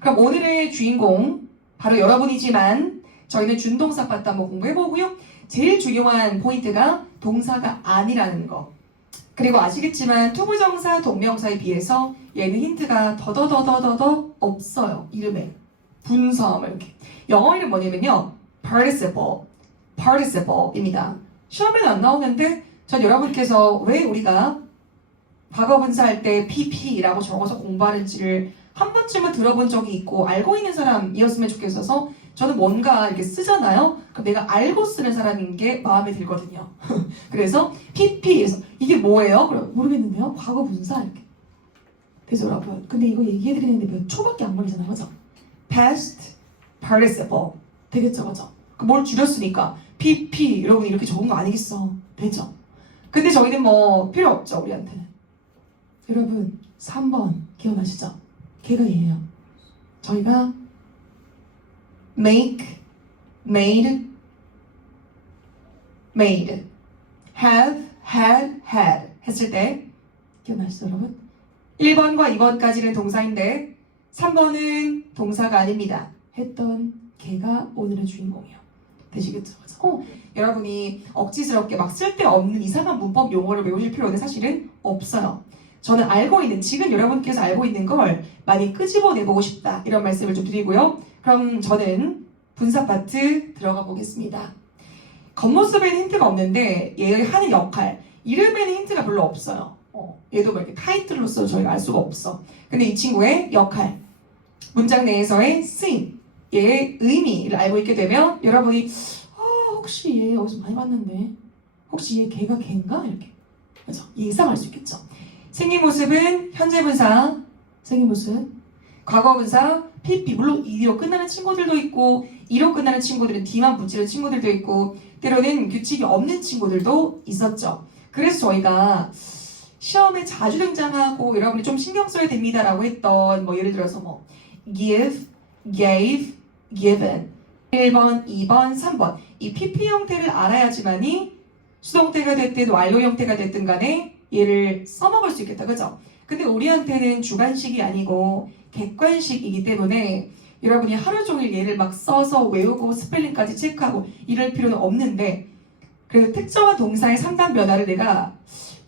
그럼 오늘의 주인공 바로 여러분이지만 저희는 준동사 파트 한번 공부해보고요. 제일 중요한 포인트가 동사가 아니라는 거. 그리고 아시겠지만 투부정사, 동명사에 비해서 얘는 힌트가 더더더더더 없어요. 이름에. 분사 이렇게. 영어 이름 뭐냐면요. participle입니다. 시험에는 안 나오는데 전 여러분께서 왜 우리가 과거 분사할 때 pp라고 적어서 공부하는지를 한 번쯤은 들어본 적이 있고 알고 있는 사람이었으면 좋겠어서 저는 뭔가 이렇게 쓰잖아요. 그럼 내가 알고 쓰는 사람인 게 마음에 들거든요. 그래서 pp에서 이게 뭐예요? 그럼 모르겠는데요. 과거 분사 이렇게. 되죠 여러분? 근데 이거 얘기해드리는데 몇 초밖에 안 걸리잖아요. 그죠? past participle 되겠죠? 그죠? 뭘 줄였으니까 pp 여러분 이렇게 적은 거 아니겠어? 되죠? 근데 저희는 뭐 필요 없죠 우리한테는. 여러분 3번 기억나시죠? 걔가 얘예요. 저희가 make, made, have, had 했을 때 기억나시죠 여러분? 1번과 2번까지는 동사인데 3번은 동사가 아닙니다. 했던 걔가 오늘의 주인공이에요. 되시겠죠? 여러분이 억지스럽게 막 쓸데없는 이상한 문법 용어를 외우실 필요는 사실은 없어요. 저는 알고 있는, 지금 여러분께서 알고 있는 걸 많이 끄집어내보고 싶다 이런 말씀을 좀 드리고요. 그럼 저는 분사 파트 들어가 보겠습니다. 겉모습에는 힌트가 없는데 얘 하는 역할, 이름에는 힌트가 별로 없어요. 얘도 뭐 이렇게 타이틀로서 저희가 알 수가 없어. 근데 이 친구의 역할, 문장 내에서의 쓰임, 얘의 의미를 알고 있게 되면 여러분이 혹시 얘 어디서 많이 봤는데 혹시 얘 걔가 걔인가? 이렇게 그렇죠? 예상할 수 있겠죠. 생긴 모습은 현재 분사, 생긴 모습, 과거 분사, pp. 물론 e로 끝나는 친구들도 있고 e로 끝나는 친구들은 d만 붙이는 친구들도 있고 때로는 규칙이 없는 친구들도 있었죠. 그래서 저희가 시험에 자주 등장하고 여러분이 좀 신경 써야 됩니다라고 했던 뭐 예를 들어서 뭐 give, gave, given 1번, 2번, 3번 이 pp 형태를 알아야지만이 수동태가 됐든 완료 형태가 됐든 간에 얘를 써먹을 수 있겠다. 그죠? 근데 우리한테는 주관식이 아니고 객관식이기 때문에 여러분이 하루 종일 얘를 막 써서 외우고 스펠링까지 체크하고 이럴 필요는 없는데 그래서 특정한 동사의 3단 변화를 내가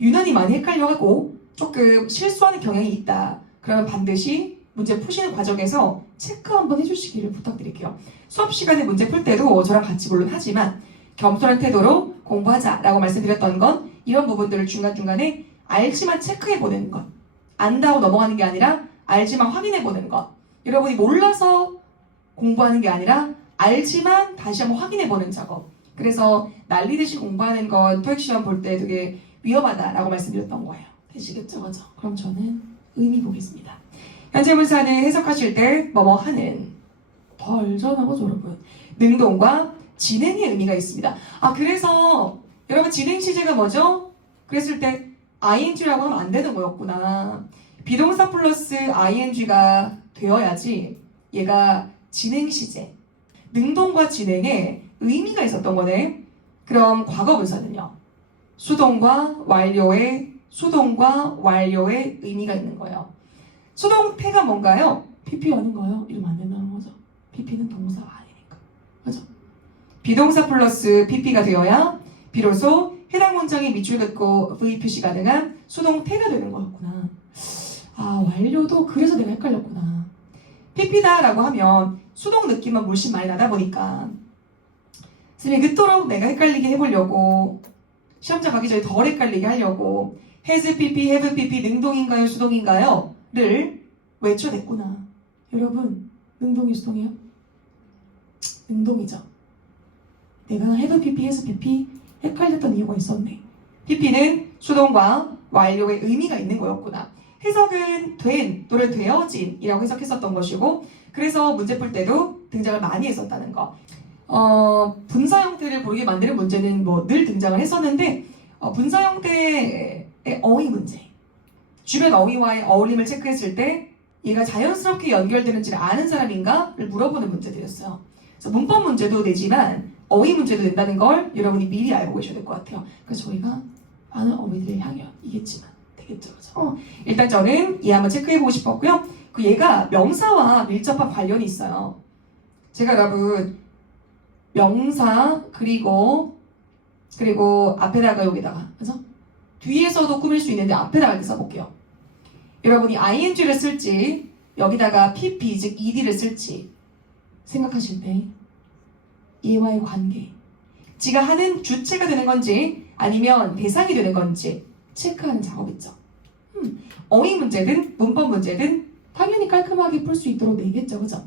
유난히 많이 헷갈려하고 조금 실수하는 경향이 있다. 그러면 반드시 문제 푸시는 과정에서 체크 한번 해주시기를 부탁드릴게요. 수업 시간에 문제 풀 때도 저랑 같이 물론 하지만 겸손한 태도로 공부하자라고 말씀드렸던 건 이런 부분들을 중간중간에 알지만 체크해보는 것. 안다고 넘어가는 게 아니라 알지만 확인해보는 것. 여러분이 몰라서 공부하는 게 아니라 알지만 다시 한번 확인해보는 작업. 그래서 난리듯이 공부하는 건 토익 시험 볼 때 되게 위험하다라고 말씀드렸던 거예요. 되시겠죠? 그죠? 그럼 저는 의미 보겠습니다. 현재 분사는 해석하실 때 뭐뭐 하는 더 알잖아, 그죠 여러분? 능동과 진행의 의미가 있습니다. 그래서 여러분 진행 시제가 뭐죠? 그랬을 때 ing라고 하면 안 되는 거였구나. 비동사 플러스 ing가 되어야지 얘가 진행 시제. 능동과 진행에 의미가 있었던 거네. 그럼 과거 분사는요? 수동과 완료의 의미가 있는 거예요. 수동태가 뭔가요? pp 아닌가요? 이러면 안 된다는 거죠. pp는 동사가 아니니까. 그죠? 비동사 플러스 pp가 되어야 비로소 해당 문장이 밑줄 긋고 v 표시 가능한 수동태가 되는 거였구나. 완료도 그래서 내가 헷갈렸구나. pp다라고 하면 수동 느낌만 물씬 많이 나다 보니까 선생님이 그토록 내가 헷갈리게 해보려고 시험장 가기 전에 덜 헷갈리게 하려고 has pp, have pp 능동인가요? 수동인가요? 를 외쳐냈구나. 여러분 능동이 수동이에요? 능동이죠. 내가 have pp, has pp 헷갈렸던 이유가 있었네. pp는 수동과 완료의 의미가 있는 거였구나. 해석은 된 또는 되어진이라고 해석했었던 것이고 그래서 문제 풀 때도 등장을 많이 했었다는 거. 분사 형태를 고르게 만드는 문제는 뭐 늘 등장을 했었는데 분사 형태의 어휘 문제. 주변 어휘와의 어울림을 체크했을 때 얘가 자연스럽게 연결되는지를 아는 사람인가를 물어보는 문제들이었어요. 그래서 문법 문제도 되지만 어휘 문제도 된다는 걸 여러분이 미리 알고 계셔야 될 것 같아요. 그래서 저희가 많은 어휘들을 향해 이겠지만 되겠죠. 그렇죠? 일단 저는 얘 한번 체크해보고 싶었고요. 그 얘가 명사와 밀접한 관련이 있어요. 제가 여러분 명사 그리고 앞에다가 여기다가 그죠? 뒤에서도 꾸밀 수 있는데 앞에다가 이렇게 써볼게요. 여러분이 ing를 쓸지 여기다가 pp 즉 ed를 쓸지 생각하실 때 얘와의 관계, 지가 하는 주체가 되는 건지 아니면 대상이 되는 건지 체크하는 작업 있죠. 어휘 문제든 문법 문제든 당연히 깔끔하게 풀 수 있도록 내겠죠, 그죠?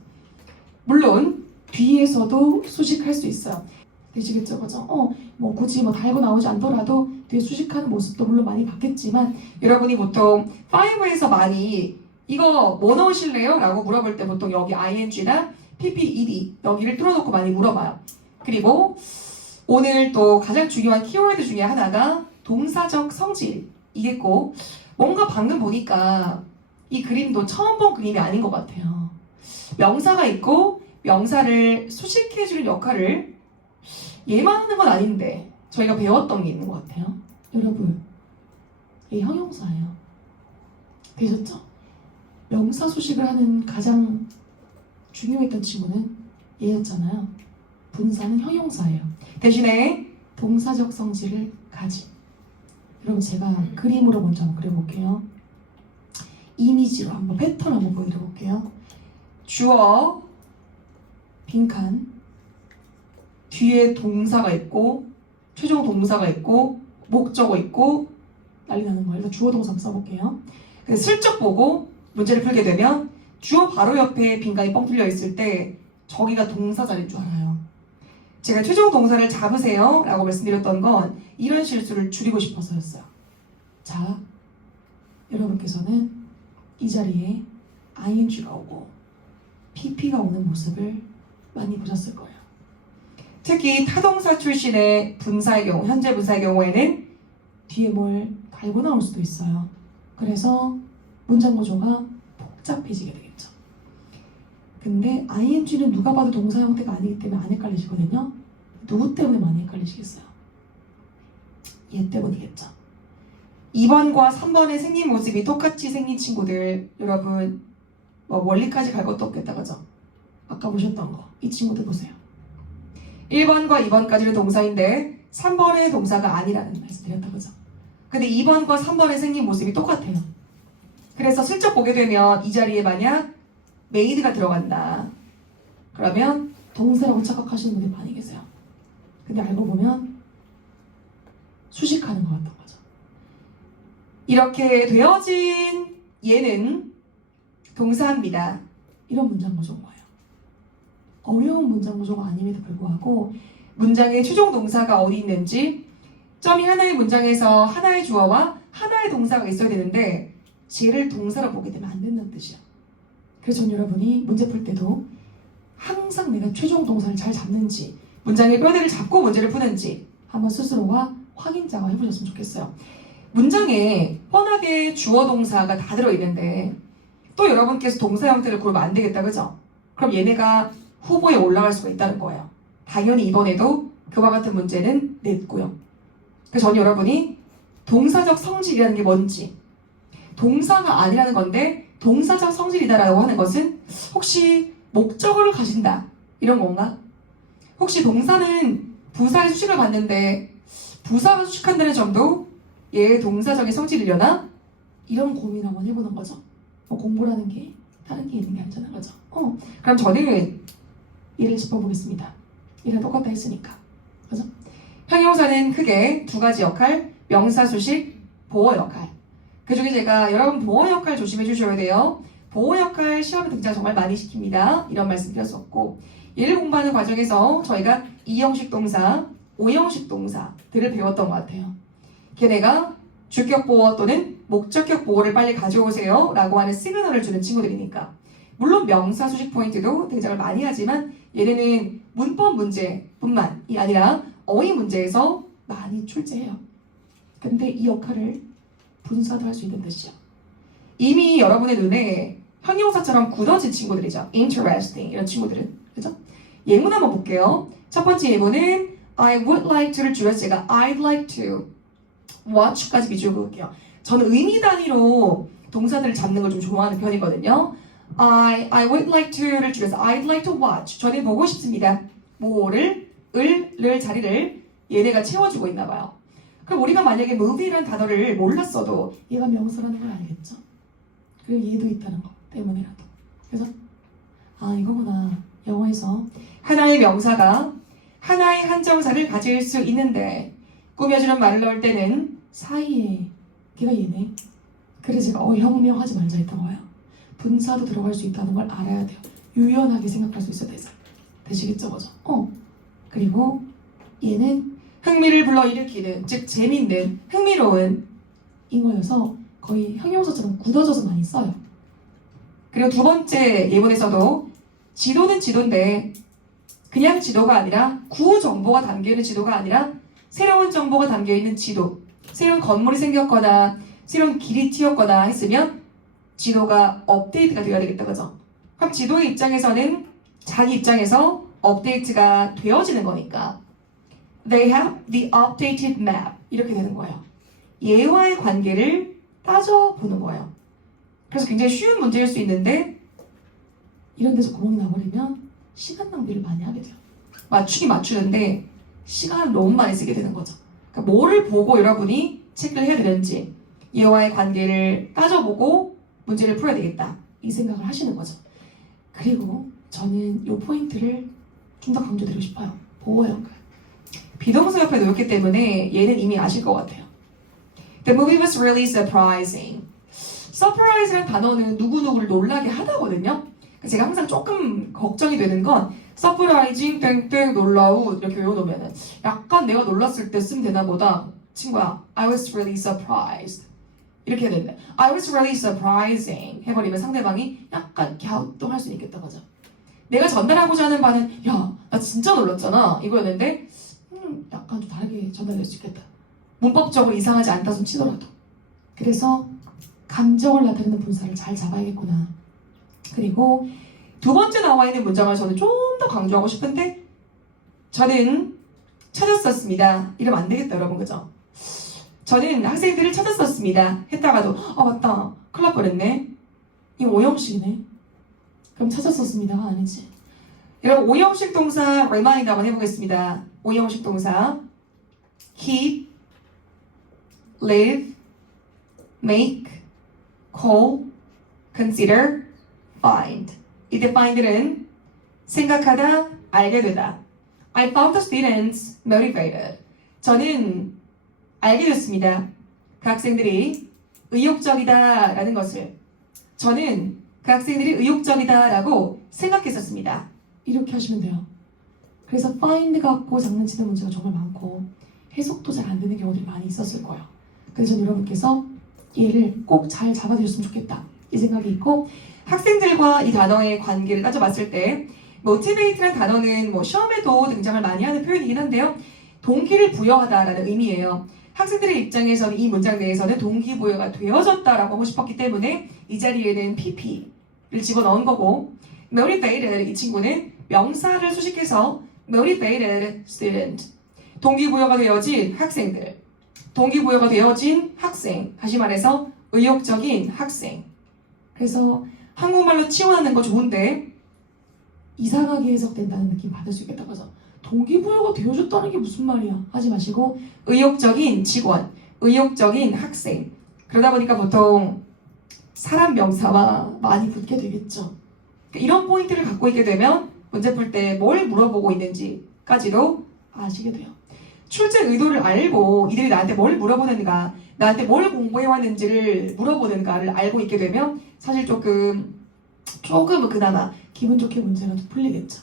물론 뒤에서도 수식할 수 있어요. 되시겠죠, 그죠? 뭐 굳이 뭐 달고 나오지 않더라도 뒤에 수식하는 모습도 물론 많이 봤겠지만 여러분이 보통 5에서 많이 이거 뭐 넣으실래요? 라고 물어볼 때 보통 여기 ing나 pp, ed 여기를 뚫어놓고 많이 물어봐요. 그리고 오늘 또 가장 중요한 키워드 중에 하나가 동사적 성질이겠고 뭔가 방금 보니까 이 그림도 처음 본 그림이 아닌 것 같아요. 명사가 있고 명사를 수식해주는 역할을 얘만 하는 건 아닌데 저희가 배웠던 게 있는 것 같아요. 여러분, 이게 형용사예요. 되셨죠? 명사 수식을 하는 가장 중요했던 친구는 얘였잖아요. 분사는 형용사예요. 대신에 동사적 성질을 가진. 여러분 제가 그림으로 먼저 한번 그려볼게요. 이미지로 한번 패턴 한번 보여드려볼게요. 주어, 빈칸, 뒤에 동사가 있고 최종 동사가 있고 목적어 있고 난리 나는 거예요. 일단 주어 동사 한번 써볼게요. 슬쩍 보고 문제를 풀게 되면 주어 바로 옆에 빈칸이 뻥 뚫려 있을 때 저기가 동사 자리인 줄 알아요. 제가 최종 동사를 잡으세요 라고 말씀드렸던 건 이런 실수를 줄이고 싶어서였어요. 자, 여러분께서는 이 자리에 ing가 오고 pp가 오는 모습을 많이 보셨을 거예요. 특히 타동사 출신의 분사의 경우, 현재 분사의 경우에는 뒤에 뭘 달고 나올 수도 있어요. 그래서 문장 구조가 복잡해지게 되겠죠. 근데 ing는 누가 봐도 동사 형태가 아니기 때문에 안 헷갈리시거든요. 누구 때문에 많이 헷갈리시겠어요? 얘 때문이겠죠. 2번과 3번의 생긴 모습이 똑같이 생긴 친구들, 여러분 뭐 멀리까지 갈 것도 없겠다, 그죠? 아까 보셨던 거, 이 친구들 보세요. 1번과 2번까지는 동사인데 3번의 동사가 아니라는 말씀 드렸다, 그죠? 근데 2번과 3번의 생긴 모습이 똑같아요. 그래서 슬쩍 보게 되면 이 자리에 만약 메이드가 들어간다. 그러면 동사라고 착각하시는 분들이 많이 계세요. 근데 알고 보면 수식하는 것 같던 거죠. 이렇게 되어진 얘는 동사입니다. 이런 문장 구조인 거예요. 어려운 문장 구조가 아님에도 불구하고 문장의 최종 동사가 어디 있는지 점이 하나의 문장에서 하나의 주어와 하나의 동사가 있어야 되는데 쟤를 동사로 보게 되면 안 된다는 뜻이야. 그래서 전 여러분이 문제 풀 때도 항상 내가 최종 동사를 잘 잡는지 문장의 뼈대를 잡고 문제를 푸는지 한번 스스로가 확인 작업 해보셨으면 좋겠어요. 문장에 뻔하게 주어 동사가 다 들어있는데 또 여러분께서 동사 형태를 고르면 안 되겠다, 그죠? 그럼 얘네가 후보에 올라갈 수가 있다는 거예요. 당연히 이번에도 그와 같은 문제는 냈고요. 그래서 저는 여러분이 동사적 성질이라는 게 뭔지, 동사가 아니라는 건데 동사적 성질이다라고 하는 것은 혹시 목적어를 가진다 이런 건가? 혹시 동사는 부사의 수식을 받는데 부사가 수식한다는 점도 얘의 동사적인 성질이려나? 이런 고민 한번 해보는 거죠. 공부라는 게 다른 게 있는 게 아니잖아, 그죠? 그럼 저는 얘를 짚어보겠습니다. 얘랑 똑같다 했으니까, 그죠? 형용사는 크게 두 가지 역할, 명사, 수식, 보어 역할. 그 중에 제가 여러분 보어 역할 조심해 주셔야 돼요. 보어 역할 시험에 등장 정말 많이 시킵니다. 이런 말씀 드렸었고, 얘를 공부하는 과정에서 저희가 2형식 동사, 5형식 동사들을 배웠던 것 같아요. 걔네가 주격 보어 또는 목적격 보어를 빨리 가져오세요 라고 하는 시그널을 주는 친구들이니까. 물론 명사 수식 포인트도 등장을 많이 하지만 얘네는 문법 문제뿐만이 아니라 어휘 문제에서 많이 출제해요. 근데 이 역할을 분사도 할 수 있는 뜻이죠. 이미 여러분의 눈에 형용사처럼 굳어진 친구들이죠. interesting 이런 친구들은, 그죠? 예문 한번 볼게요. 첫 번째 예문은 I would like to를 줄여서 제가 I'd like to watch까지 비주어 볼게요. 저는 의미 단위로 동사들을 잡는 걸 좀 좋아하는 편이거든요. I would like to를 줄여서 I'd like to watch. 저는 보고 싶습니다. 뭐를? 을 자리를 얘네가 채워주고 있나 봐요. 그럼 우리가 만약에 movie라는 단어를 몰랐어도 얘가 명사라는 걸 알겠죠? 그리고 얘도 있다는 거 때문이라도. 그래서 이거구나. 영어에서 하나의 명사가 하나의 한정사를 가질 수 있는데 꾸며주는 말을 넣을 때는 사이에 걔가 얘네. 그래서 제가 혁명하지 말자 했던 거예요. 분사도 들어갈 수 있다는 걸 알아야 돼요. 유연하게 생각할 수 있어야 돼서. 되시겠죠, 그죠? 그리고 얘는 흥미를 불러일으키는, 즉 재밌는, 흥미로운 잉어여서 거의 형용사처럼 굳어져서 많이 써요. 그리고 두 번째 예문에서도 지도는 지도인데 그냥 지도가 아니라 구정보가 담겨있는 지도가 아니라 새로운 정보가 담겨있는 지도. 새로운 건물이 생겼거나 새로운 길이 튀었거나 했으면 지도가 업데이트가 되어야 되겠다, 그죠? 그럼 지도의 입장에서는 자기 입장에서 업데이트가 되어지는 거니까 They have the updated map 이렇게 되는 거예요. 얘와의 관계를 따져보는 거예요. 그래서 굉장히 쉬운 문제일 수 있는데 이런 데서 구멍이 나버리면 시간 낭비를 많이 하게 돼요. 맞추는데 시간을 너무 많이 쓰게 되는 거죠. 그러니까 뭐를 보고 여러분이 체크를 해야 되는지 얘와의 관계를 따져보고 문제를 풀어야 되겠다 이 생각을 하시는 거죠. 그리고 저는 이 포인트를 좀 더 강조드리고 싶어요. 보호 연결. 비동사 옆에 놓였기 때문에 얘는 이미 아실 것 같아요. The movie was really surprising. surprise라는 단어는 누구누구를 놀라게 하다거든요. 제가 항상 조금 걱정이 되는 건 surprising 땡땡 놀라우 이렇게 외워놓으면 약간 내가 놀랐을 때 쓰면 되나 보다. 친구야, I was really surprised. 이렇게 해야 되는데 I was really surprising 해버리면 상대방이 약간 갸우뚱할 수 있겠다, 맞아. 내가 전달하고자 하는 바는 야, 나 진짜 놀랐잖아 이거였는데 약간 좀 다르게 전달될 수 있겠다. 문법적으로 이상하지 않다 손 치더라도. 그래서 감정을 나타내는 분사를 잘 잡아야겠구나. 그리고 두 번째 나와 있는 문장을 저는 좀 더 강조하고 싶은데 저는 찾았었습니다. 이러면 안 되겠다, 여러분, 그죠? 저는 학생들을 찾았었습니다. 했다가도 맞다, 큰일 날 뻔했네. 이거 오형식이네. 그럼 찾았었습니다가 아니지. 여러분, 오형식 동사 remind 한번 해보겠습니다. 오형식 동사 keep, live, make, call, consider, find. 이때 find는 생각하다, 알게 되다. I found the students motivated. 저는 알게 됐습니다. 그 학생들이 의욕적이다 라는 것을. 저는 그 학생들이 의욕적이다 라고 생각했었습니다. 이렇게 하시면 돼요. 그래서 find 갖고 장난치는 문제가 정말 많고 해석도 잘 안 되는 경우들이 많이 있었을 거예요. 그래서 저는 여러분께서 얘를 꼭 잘 잡아주셨으면 좋겠다 이 생각이 있고, 학생들과 이 단어의 관계를 따져봤을 때 motivate라는 단어는 시험에도 등장을 많이 하는 표현이긴 한데요. 동기를 부여하다라는 의미예요. 학생들의 입장에서는 이 문장 내에서는 동기부여가 되어졌다라고 하고 싶었기 때문에 이 자리에는 pp를 집어넣은 거고, motivated 이 친구는 명사를 수식해서 motivated student, 동기부여가 되어진 학생들, 동기부여가 되어진 학생, 다시 말해서 의욕적인 학생. 그래서 한국말로 치환하는 거 좋은데 이상하게 해석된다는 느낌 받을 수 있겠다. 그래서 동기부여가 되어줬다는 게 무슨 말이야 하지 마시고 의욕적인 직원, 의욕적인 학생. 그러다 보니까 보통 사람 명사와 많이 붙게 되겠죠. 이런 포인트를 갖고 있게 되면 문제 풀 때 뭘 물어보고 있는지까지도 아시게 돼요. 출제 의도를 알고 이들이 나한테 뭘 물어보는가, 나한테 뭘 공부해왔는지를 물어보는가를 알고 있게 되면 사실 조금은 그나마 기분 좋게 문제가 좀 풀리겠죠.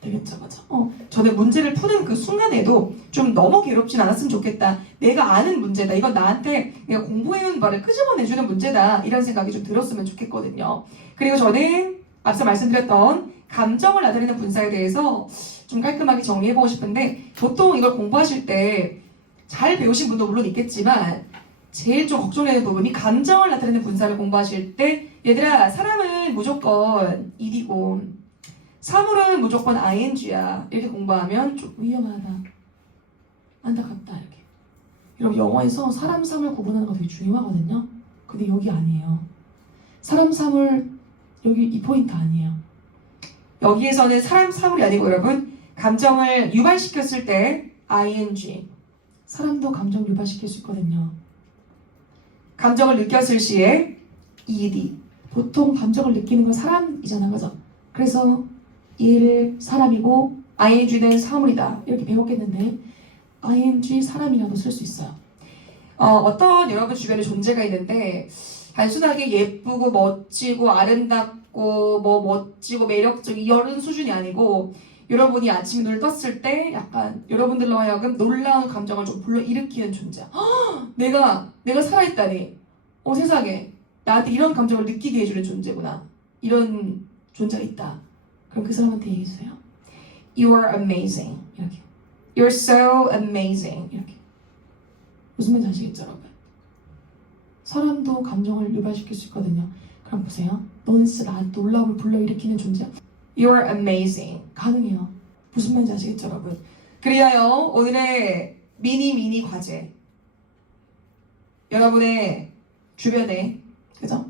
되겠죠, 맞아. 저는 문제를 푸는 그 순간에도 좀 너무 괴롭진 않았으면 좋겠다. 내가 아는 문제다. 이건 나한테 내가 공부해온 바를 끄집어내주는 문제다. 이런 생각이 좀 들었으면 좋겠거든요. 그리고 저는 앞서 말씀드렸던 감정을 나타내는 분사에 대해서 좀 깔끔하게 정리해보고 싶은데, 보통 이걸 공부하실 때 잘 배우신 분도 물론 있겠지만 제일 좀 걱정되는 부분이 감정을 나타내는 분사를 공부하실 때, 얘들아, 사람은 무조건 id고 사물은 무조건 ing야 이렇게 공부하면 좀 위험하다, 안타깝다 이렇게. 여러분, 영어에서 사람, 사물 구분하는 거 되게 중요하거든요. 근데 여기 아니에요. 사람, 사물 여기 이 포인트 아니에요. 여기에서는 사람 사물이 아니고 여러분 감정을 유발시켰을 때 ing 사람도 감정 유발시킬 수 있거든요. 감정을 느꼈을 시에 ed 보통 감정을 느끼는 건 사람이잖아, 그죠? 그래서 얘를 사람이고 ing는 사물이다 이렇게 배웠겠는데 ing 사람이라도 쓸 수 있어요. 어떤 여러분 주변에 존재가 있는데 단순하게 예쁘고 멋지고 아름답고 뭐 멋지고 매력적인 이런 수준이 아니고 여러분이 아침에 눈을 떴을 때 약간 여러분들로 하여금 놀라운 감정을 좀 불러일으키는 존재야. 내가 살아있다니. 세상에 나한테 이런 감정을 느끼게 해주는 존재구나. 이런 존재가 있다. 그럼 그 사람한테 얘기해주세요. You are amazing. 이렇게. You're so amazing. 이렇게. 무슨 말인지 아시겠죠, 여러분? 사람도 감정을 유발시킬 수 있거든요. 그럼 보세요. 너는 진짜 나한테 놀라움을 불러일으키는 존재야. You're amazing. 가능해요. 무슨 말인지 아시겠죠, 여러분? 그리하여 오늘의 미니 과제. 여러분의 주변에, 그죠?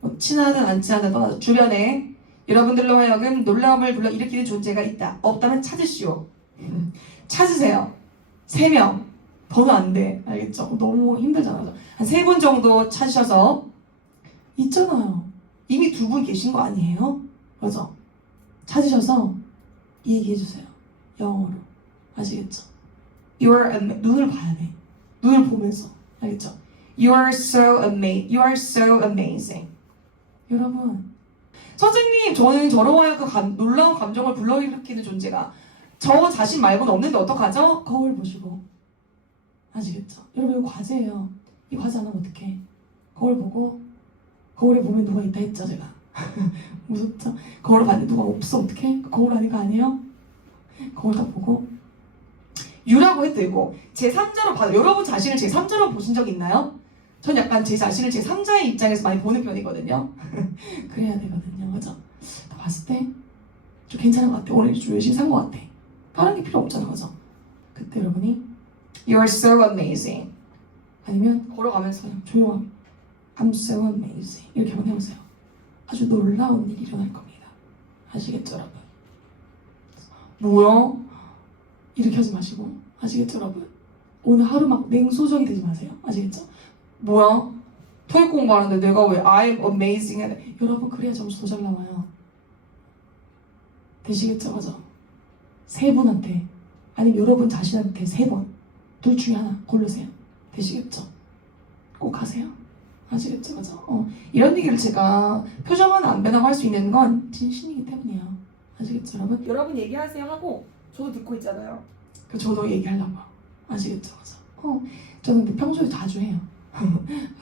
뭐 친하든 안 친하든 떠나서 주변에 여러분들로 하여금 놀라움을 불러일으키는 존재가 있다. 없다면 찾으시오. 찾으세요. 3명. 더는 안 돼. 알겠죠? 너무 힘들잖아요. 한 3분 정도 찾으셔서 있잖아요. 이미 2분 계신 거 아니에요? 그죠? 찾으셔서 얘기해주세요. 영어로. 아시겠죠? 눈을 봐야 돼. 눈을 보면서. 알겠죠? You are so amazing. 여러분, 선생님, 저는 저로 하여금 놀라운 감정을 불러일으키는 존재가 저 자신 말고는 없는데 어떡하죠? 거울 보시고. 아시겠죠? 여러분, 이거 과제예요. 이 과제 안 하면 어떡해? 거울 보고, 거울에 보면 누가 있다 했죠, 제가. 무섭죠? 거울 봤는데 누가 없어, 어떡해? 거울 아닌 거 아니에요? 거울 딱 보고 유라고 해도 되고 제3자로 봐도 여러분 자신을 제3자로 보신 적 있나요? 전 약간 제 자신을 제3자의 입장에서 많이 보는 편이거든요. 그래야 되거든요, 그죠? 봤을 때 좀 괜찮은 것 같아. 오늘 좀 열심히 산 것 같아. 다른 게 필요 없잖아, 그죠? 그때 여러분이 You're so amazing. 아니면 걸어가면서 그냥 조용하게 I'm so amazing 이렇게 한번 해보세요. 아주 놀라운 일이 일어날 겁니다. 아시겠죠, 여러분? 뭐야? 이렇게 하지 마시고. 아시겠죠, 여러분? 오늘 하루 막 냉소적이 되지 마세요. 아시겠죠? 뭐야? 토익 공부하는데 내가 왜 I'm amazing 해야 돼? 여러분, 그래야 점수 더 잘 나와요. 되시겠죠, 그죠? 3분한테 아니면 여러분 자신한테 3번 둘 중에 하나 고르세요. 되시겠죠? 꼭 하세요. 아시겠죠, 그죠? 이런 얘기를 제가 표정 하나 안 변하고 할 수 있는 건 진심이기 때문이에요. 아시겠죠, 여러분? 여러분 얘기하세요 하고 저도 듣고 있잖아요. 저도 얘기하려고요. 아시겠죠, 그죠? 저는 근데 평소에 자주 해요.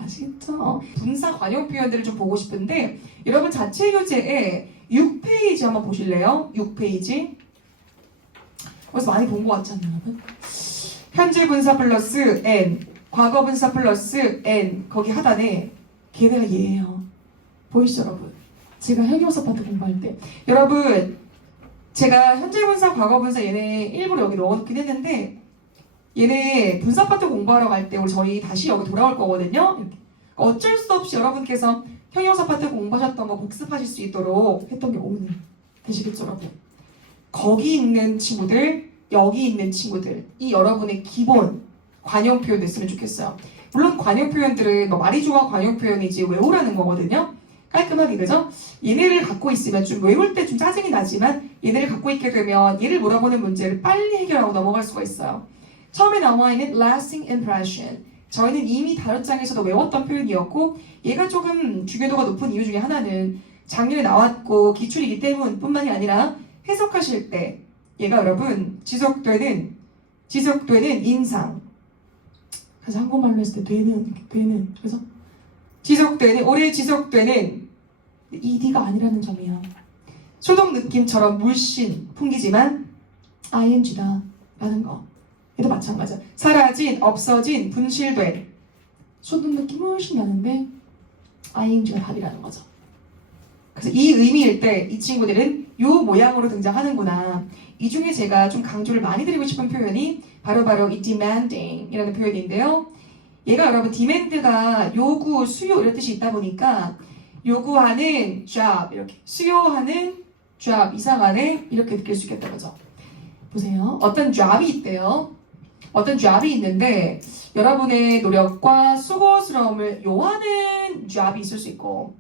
아시겠죠? 분사 관용 표현들을 좀 보고 싶은데 여러분 자체 교재에 6페이지 한번 보실래요? 6페이지. 벌써 많이 본 것 같지 않나요, 여러분? 현재 분사 플러스 N, 과거 분사 플러스 N, 거기 하단에 걔네가 얘예요. 보이시죠, 여러분? 제가 형용사 파트 공부할 때 여러분 제가 현재 분사, 과거 분사 얘네 일부러 여기 넣어놓긴 했는데 얘네 분사 파트 공부하러 갈 때 우리 저희 다시 여기 돌아올 거거든요. 이렇게. 어쩔 수 없이 여러분께서 형용사 파트 공부하셨던 거 복습하실 수 있도록 했던 게 오늘 되시겠죠, 여러분? 거기 있는 친구들, 여기 있는 친구들, 이 여러분의 기본 관용 표현 됐으면 좋겠어요. 물론 관용 표현들은 뭐 말이 좋아 관용 표현이지 외우라는 거거든요. 깔끔하게, 그죠? 얘네를 갖고 있으면 좀 외울 때 좀 짜증이 나지만 얘네를 갖고 있게 되면 얘를 물어보는 문제를 빨리 해결하고 넘어갈 수가 있어요. 처음에 나와 있는 lasting impression. 저희는 이미 다른 장에서도 외웠던 표현이었고 얘가 조금 중요도가 높은 이유 중에 하나는 작년에 나왔고 기출이기 때문뿐만이 아니라 해석하실 때 얘가 여러분 지속되는 인상. 그래서 한국말로 했을 때 되는 그래서 오래 지속되는 ED가 아니라는 점이에요. 소독 느낌처럼 물씬 풍기지만 ING다 라는 거. 얘도 마찬가지야. 사라진, 없어진, 분실된 소독 느낌 훨씬 나는데 ING가 답이라는 거죠. 그래서 이 의미일 때 이 친구들은 요 모양으로 등장하는구나. 이 중에 제가 좀 강조를 많이 드리고 싶은 표현이 바로 이 demanding 이라는 표현인데요. 얘가 여러분 demand가 요구, 수요 이런 뜻이 있다 보니까 요구하는 job 이렇게 수요하는 job 이상하네 이렇게 느낄 수 있겠다 그죠? 보세요. 어떤 job이 있대요. 어떤 job이 있는데 여러분의 노력과 수고스러움을 요하는 job이 있을 수 있고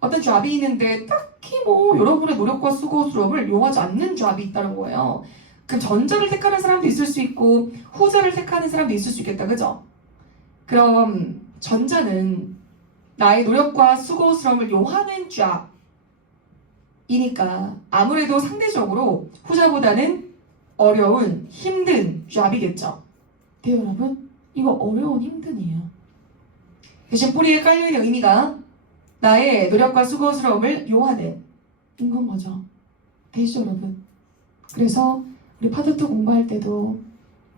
어떤 job이 있는데 딱히 뭐 여러분의 노력과 수고스러움을 요하지 않는 job이 있다는 거예요. 그럼 전자를 택하는 사람도 있을 수 있고 후자를 택하는 사람도 있을 수 있겠다. 그죠? 그럼 전자는 나의 노력과 수고스러움을 요하는 job이니까 아무래도 상대적으로 후자보다는 어려운, 힘든 job이겠죠. 네, 여러분? 이거 어려운, 힘든이에요. 대신 뿌리에 깔려있는 의미가 나의 노력과 수고스러움을 요하는 건 거죠. 되시죠, 여러분? 그래서 우리 파트 2 공부할 때도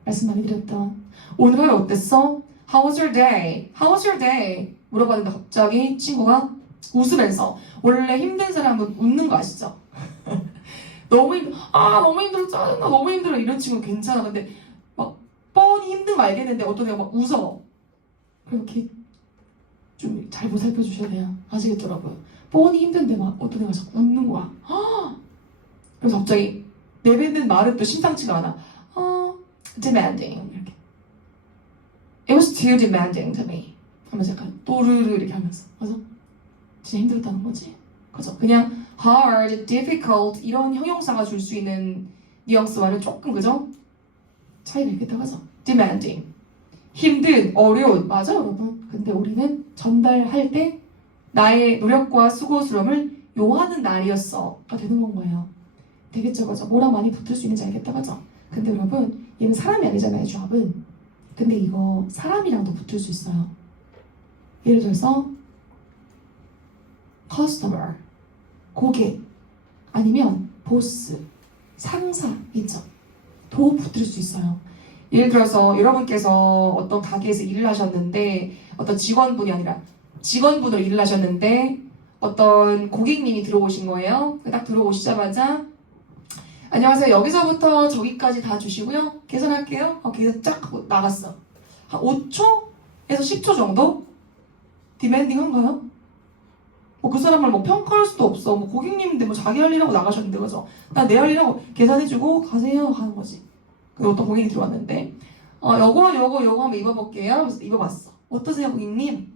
말씀 많이 드렸던 오늘 하루 어땠어? How was your day? How was your day? 물어봤는데 갑자기 친구가 웃으면서 원래 힘든 사람은 웃는 거 아시죠? 너무 힘들어 짜증나 너무 힘들어 이런 친구 괜찮아. 근데 막 뻔히 힘든 거 알겠는데 어떤 애가 막 웃어. 그렇게 좀 잘 보살펴 주셔야 돼요. 아시겠죠, 여러분? 뻔히 힘든데 막 어떤 애가 자꾸 웃는 거야. 그래서 갑자기 내뱉는 말은 또 심상치가 않아. demanding 이렇게. It was too demanding to me. 하면서 약간 또르르 이렇게 하면서 맞아? 진짜 힘들었다는 거지. 그죠? 그냥 hard, difficult 이런 형용사가 줄 수 있는 뉘앙스와는 조금 그죠? 차이가 있겠다 그죠? demanding 힘든, 어려운 맞아 여러분? 근데 우리는 전달할 때 나의 노력과 수고스러움을 요하는 날이었어가 되는 건 거예요. 되겠죠 그죠? 뭐랑 많이 붙을 수 있는지 알겠다 그죠? 근데 여러분 얘는 사람이 아니잖아요 job은. 근데 이거 사람이랑도 붙을 수 있어요. 예를 들어서 customer 고객 아니면 보스 상사 있죠. 도 붙을 수 있어요. 예를 들어서 여러분께서 어떤 가게에서 일을 하셨는데 어떤 직원분이 아니라 직원분으로 일을 하셨는데 어떤 고객님이 들어오신 거예요. 딱 들어오시자마자 안녕하세요. 여기서부터 저기까지 다 주시고요. 계산할게요. 계산 쫙 하고 나갔어. 한 5초에서 10초 정도? 디맨딩 한가요? 그 사람을 평가할 수도 없어. 고객님인데 자기 할 일하고 나가셨는데 그죠? 나 내 할 일하고 계산해주고 가세요 하는 거지. 그리고 어떤 고객이 들어왔는데 요거 한번 입어볼게요. 그래서 입어봤어. 어떠세요 고객님?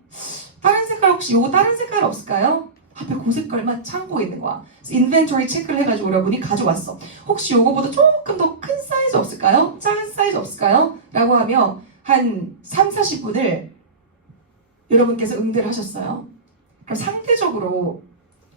다른 색깔 혹시 요거 다른 색깔 없을까요? 앞에 그 색깔만 창고에 있는 거야. 그래서 인벤토리 체크를 해가지고 여러분이 가져왔어. 혹시 요거보다 조금 더 큰 사이즈 없을까요? 작은 사이즈 없을까요? 라고 하면 한 3, 40분을 여러분께서 응대를 하셨어요. 그럼 상대적으로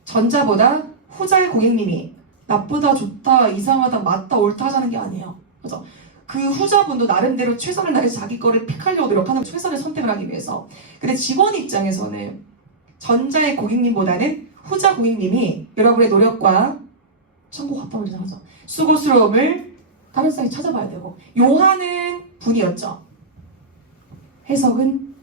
전자보다 후자의 고객님이 나쁘다, 좋다, 이상하다, 맞다, 옳다 하자는 게 아니에요. 그죠? 그 후자분도 나름대로 최선을 다해서 자기 거를 픽하려고 노력하는 최선의 선택을 하기 위해서. 근데 직원 입장에서는 전자의 고객님보다는 후자 고객님이 여러분의 노력과 청구 갔다 오잖아요. 수고스러움을 다른 사람이 찾아봐야 되고 요하는 분이었죠. 해석은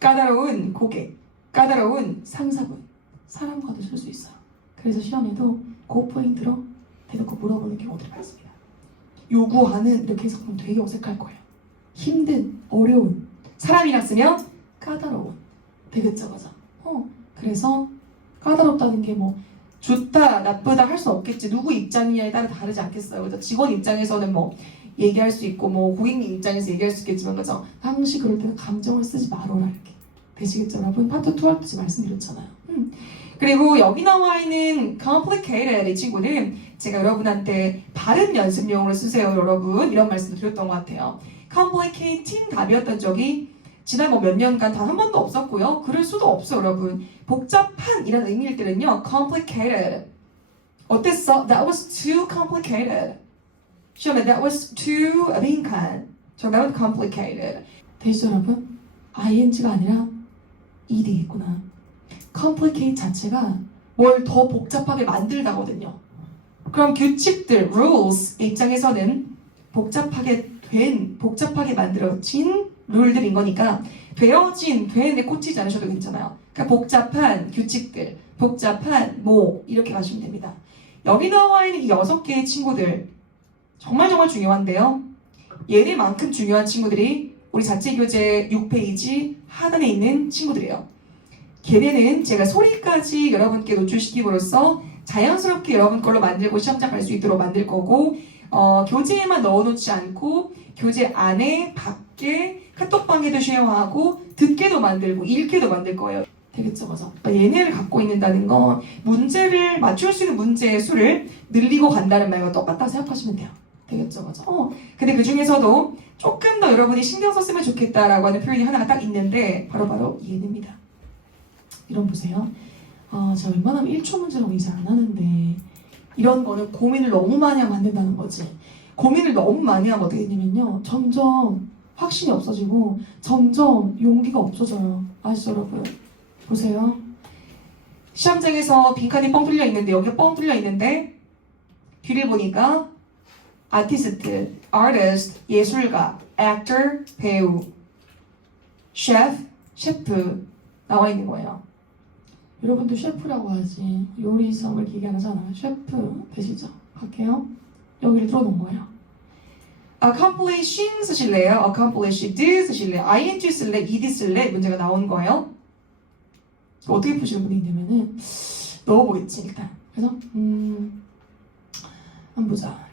까다로운 고객, 까다로운 상사분, 사람과도 쓸 수 있어요. 그래서 시험에도 그 포인트로 대놓고 물어보는 경우들이 많습니다. 요구하는 이렇게 해석하면 되게 어색할 거예요. 힘든, 어려운, 사람이랑 쓰면 까다로운 되겠죠, 맞아? 그래서 까다롭다는 게 좋다, 나쁘다 할 수 없겠지. 누구 입장이냐에 따라 다르지 않겠어요. 그죠? 직원 입장에서는 얘기할 수 있고 고객님 입장에서 얘기할 수 있겠지만 그죠? 항시 그럴 때는 감정을 쓰지 말아라 이렇게 되시겠죠, 여러분? 파트 2 할 때 말씀드렸잖아요. 그리고 여기 나와 있는 complicated 이 친구는 제가 여러분한테 발음 연습용으로 쓰세요, 여러분. 이런 말씀도 드렸던 것 같아요. complicating 답이었던 적이 지난 몇 년간 단 한 번도 없었고요. 그럴 수도 없어요, 여러분. 복잡한 이런 의미일 때는요, complicated. 어땠어? That was too complicated. 시험에 that was too 빈칸. 정답은 complicated. 되시죠, 여러분? ing가 아니라 ed겠구나. complicate 자체가 뭘 더 복잡하게 만들다거든요. 그럼 규칙들, rules 입장에서는 복잡하게 만들어진 룰들인 거니까 된에 꽂히지 않으셔도 괜찮아요. 그러니까 복잡한 규칙들, 복잡한 이렇게 가시면 됩니다. 여기 나와 있는 이 6개의 친구들 정말 중요한데요. 얘네만큼 중요한 친구들이 우리 자체 교재 6페이지 하단에 있는 친구들이에요. 걔네는 제가 소리까지 여러분께 노출시킴으로써 자연스럽게 여러분 걸로 만들고 시험장 갈 수 있도록 만들 거고 교재에만 넣어놓지 않고 교재 안에 밖에 카톡방에도 쉐어하고 듣게도 만들고 읽게도 만들 거예요. 되겠죠, 맞아? 얘네를 갖고 있는다는 건 문제를 맞출 수 있는 문제의 수를 늘리고 간다는 말과 똑같다고 생각하시면 돼요. 되겠죠, 맞아? 근데 그 중에서도 조금 더 여러분이 신경 썼으면 좋겠다라고 하는 표현이 하나가 딱 있는데 바로 얘네입니다. 이런 보세요. 제가 웬만하면 1초 문제라고 이제 안 하는데 이런 거는 고민을 너무 많이 하면 안 된다는 거지. 고민을 너무 많이 하면 어떻게 되냐면요. 점점 확신이 없어지고 점점 용기가 없어져요. 아시죠, 여러분? 보세요. 시험장에서 빈칸이 뻥 뚫려 있는데 여기 뻥 뚫려 있는데 뒤를 보니까 아티스트, artist, 예술가, actor, 배우, chef, 셰프 나와 있는 거예요. 여러분도 셰프라고 하지 요리성을 얘기하잖아요. 셰프 되시죠? 갈게요. 여기를 뚫어놓은 거예요. accomplishing 쓰실래요? accomplished 쓰실래요? ing 쓸래? ed 쓸래? 문제가 나온 거예요. 어떻게 푸시는 분이 있냐면은 넣어보겠지 일단. 그래서 한번 보자.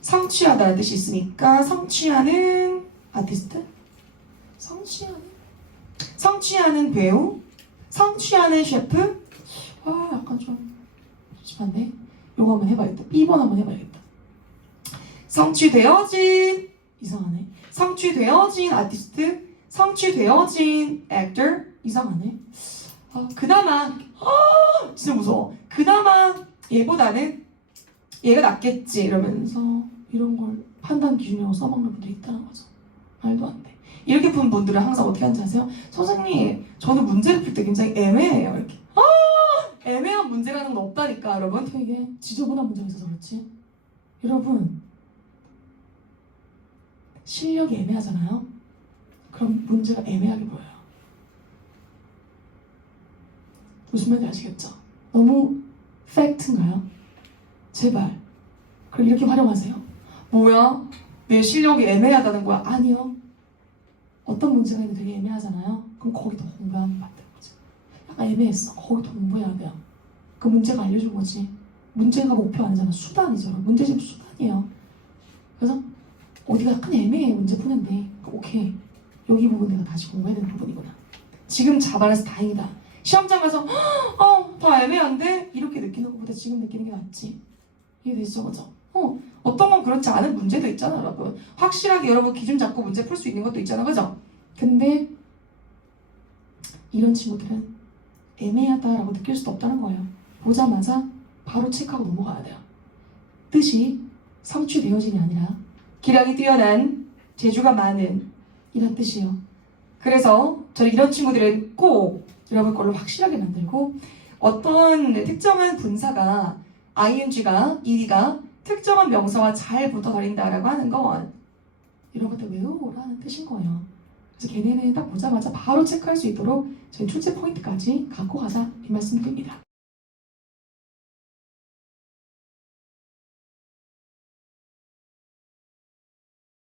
성취하다는 뜻이 있으니까 성취하는 아티스트? 성취하는 배우? 성취하는 셰프? 약간 좀 심한데? 요거 한번 해봐야겠다. B번 한번 해봐야겠다. 성취되어진 이상하네. 성취되어진 아티스트? 성취되어진 액터? 이상하네. 그나마 진짜 무서워. 그나마 얘보다는 얘가 낫겠지 이러면서 이런 걸 판단 기준으로 써먹는 분들이 있다는 거죠. 말도 안 돼. 이렇게 푼 분들은 항상 어떻게 하는지 아세요? 선생님, 저는 문제를 풀 때 굉장히 애매해요. 이렇게. 애매한 문제라는 건 없다니까, 여러분. 이게 지저분한 문제가 있어서 그렇지. 여러분, 실력이 애매하잖아요? 그럼 문제가 애매하게 보여요. 무슨 말인지 아시겠죠? 너무 팩트인가요? 제발. 그럼 이렇게 활용하세요. 뭐야? 내 실력이 애매하다는 거야? 아니요. 어떤 문제가 있는데 되게 애매하잖아요? 그럼 거기 더 공부하면 맞는 거지. 약간 애매했어. 거기 더 공부해야 돼요. 그 문제가 알려준 거지. 문제가 목표 아니잖아. 수단이죠. 문제집도 수단이에요. 그래서 어디가 약간 애매해. 문제 푸는데 오케이. 여기 부분 내가 다시 공부해야 되는 부분이구나. 지금 잡아내서 다행이다. 시험장 가서 다 애매한데? 이렇게 느끼는 것보다 지금 느끼는 게 낫지. 이해되시죠? 그죠? 어떤 건 그렇지 않은 문제도 있잖아요, 여러분. 확실하게 여러분 기준 잡고 문제 풀 수 있는 것도 있잖아, 그죠? 근데 이런 친구들은 애매하다라고 느낄 수도 없다는 거예요. 보자마자 바로 체크하고 넘어가야 돼요. 뜻이 성취되어진이 아니라 기량이 뛰어난, 재주가 많은 이런 뜻이요. 그래서 저는 이런 친구들은 꼭 여러분 걸로 확실하게 만들고 어떤 특정한 분사가 ing가, ed가 특정한 명사와 잘 붙어 다닌다라고 하는 건 여러분들 외우라는 뜻인 거예요. 그래서 걔네는 딱 보자마자 바로 체크할 수 있도록 저희 출제 포인트까지 갖고 가자 이 말씀드립니다.